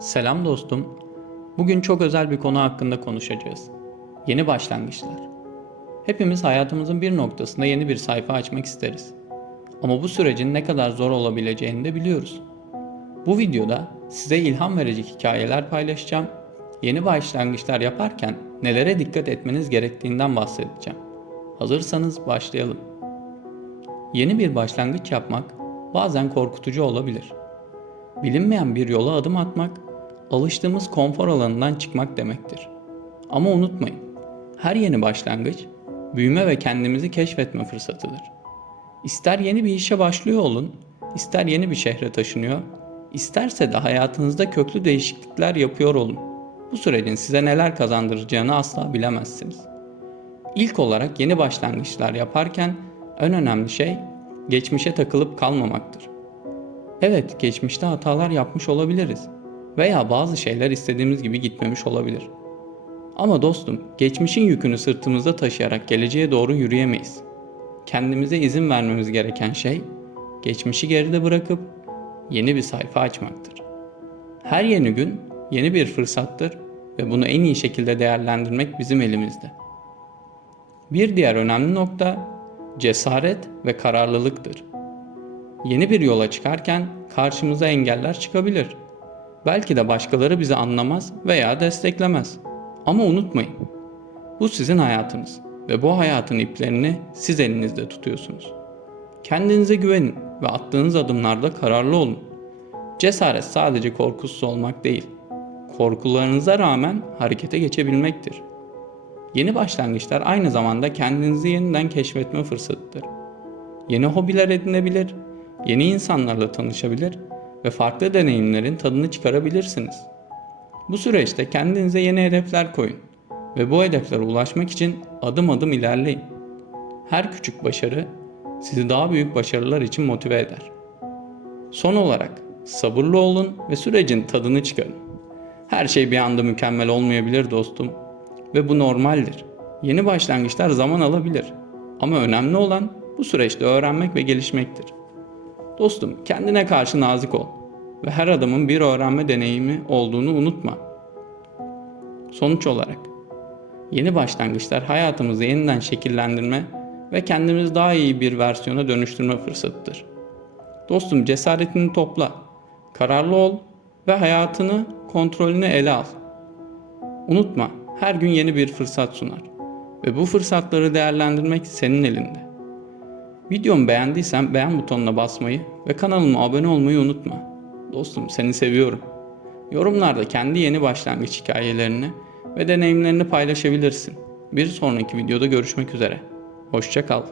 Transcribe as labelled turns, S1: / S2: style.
S1: Selam dostum. Bugün çok özel bir konu hakkında konuşacağız. Yeni başlangıçlar. Hepimiz hayatımızın bir noktasında yeni bir sayfa açmak isteriz. Ama bu sürecin ne kadar zor olabileceğini de biliyoruz. Bu videoda size ilham verecek hikayeler paylaşacağım. Yeni başlangıçlar yaparken nelere dikkat etmeniz gerektiğinden bahsedeceğim. Hazırsanız başlayalım. Yeni bir başlangıç yapmak bazen korkutucu olabilir. Bilinmeyen bir yola adım atmak, alıştığımız konfor alanından çıkmak demektir. Ama unutmayın, her yeni başlangıç, büyüme ve kendimizi keşfetme fırsatıdır. İster yeni bir işe başlıyor olun, ister yeni bir şehre taşınıyor, isterse de hayatınızda köklü değişiklikler yapıyor olun. Bu sürecin size neler kazandıracağını asla bilemezsiniz. İlk olarak yeni başlangıçlar yaparken en önemli şey geçmişe takılıp kalmamaktır. Evet, geçmişte hatalar yapmış olabiliriz veya bazı şeyler istediğimiz gibi gitmemiş olabilir. Ama dostum, geçmişin yükünü sırtımızda taşıyarak geleceğe doğru yürüyemeyiz. Kendimize izin vermemiz gereken şey geçmişi geride bırakıp yeni bir sayfa açmaktır. Her yeni gün yeni bir fırsattır ve bunu en iyi şekilde değerlendirmek bizim elimizde. Bir diğer önemli nokta cesaret ve kararlılıktır. Yeni bir yola çıkarken karşımıza engeller çıkabilir. Belki de başkaları bizi anlamaz veya desteklemez. Ama unutmayın. Bu sizin hayatınız ve bu hayatın iplerini siz elinizde tutuyorsunuz. Kendinize güvenin ve attığınız adımlarda kararlı olun. Cesaret sadece korkusuz olmak değil, korkularınıza rağmen harekete geçebilmektir. Yeni başlangıçlar aynı zamanda kendinizi yeniden keşfetme fırsatıdır. Yeni hobiler edinebilir, yeni insanlarla tanışabilir ve farklı deneyimlerin tadını çıkarabilirsiniz. Bu süreçte kendinize yeni hedefler koyun ve bu hedeflere ulaşmak için adım adım ilerleyin. Her küçük başarı sizi daha büyük başarılar için motive eder. Son olarak sabırlı olun ve sürecin tadını çıkarın. Her şey bir anda mükemmel olmayabilir dostum ve bu normaldir. Yeni başlangıçlar zaman alabilir ama önemli olan bu süreçte öğrenmek ve gelişmektir. Dostum kendine karşı nazik ol ve her adamın bir öğrenme deneyimi olduğunu unutma. Sonuç olarak yeni başlangıçlar hayatımızı yeniden şekillendirme ve kendimizi daha iyi bir versiyona dönüştürme fırsatıdır. Dostum cesaretini topla, kararlı ol ve hayatını kontrolüne ele al. Unutma, her gün yeni bir fırsat sunar ve bu fırsatları değerlendirmek senin elinde. Videomu beğendiysen beğen butonuna basmayı ve kanalıma abone olmayı unutma. Dostum seni seviyorum. Yorumlarda kendi yeni başlangıç hikayelerini ve deneyimlerini paylaşabilirsin. Bir sonraki videoda görüşmek üzere. Hoşça kal.